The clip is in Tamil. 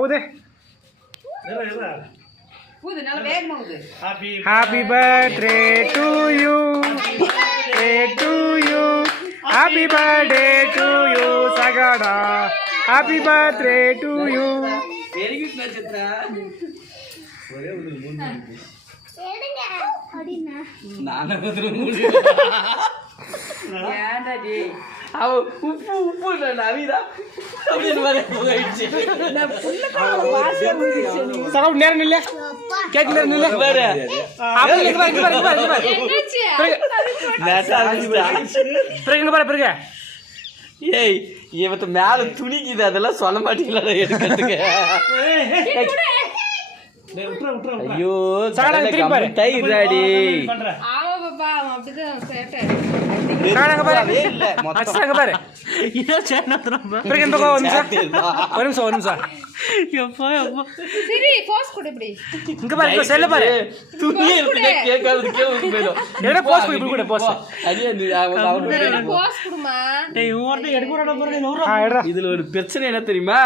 ஊது. ஊது நல்ல வேகமா ஊது. Happy birthday to you. Happy birthday to you Sagada. Happy birthday to you. Very good Nachitra. ஒரே ஒரு மூணு எடுங்க அடினா நானே ஒரு மூணு ஏன்டா டே அவ உப்பு நவிதா அப்படியே மாதிரி போயிடுச்சு நான் புள்ளக்கார வாசே முடிச்சேன் சகவு நேரம் நில்ல. கேக் நேரம் நில்ல. பாரு அப்படியே இங்க பாரு. என்னாச்சு நேட்டா பிறகு ஏய் இவத்த மேல துணிக்குது அதெல்லாம் சொல்ல மாட்டீங்களா எடுக்கிறதுக்கு ஐயோ தயிர் ராடி ஆமா பாப்பா அவன் அப்படிதான் சேட்டை பாரு. பிறகு இந்த ஒரு நிமிஷம். சரி போஸ் கொடு இப்படி இங்க பாரு செல்ல பாரு. துணி எடுத்து கேட்காது கேவுக்கு போயிடும் என்ன போஸ் இப்படி கூட போஸ். போஸ் கொடுமா இதுல ஒரு பிரச்சனை என்ன தெரியுமா?